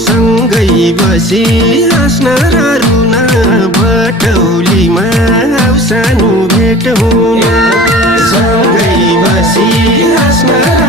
सँगै बसी हाँस्न र रुन बटौलीमा आऊ सानो भेट हुन सँगै बसी हाँस्न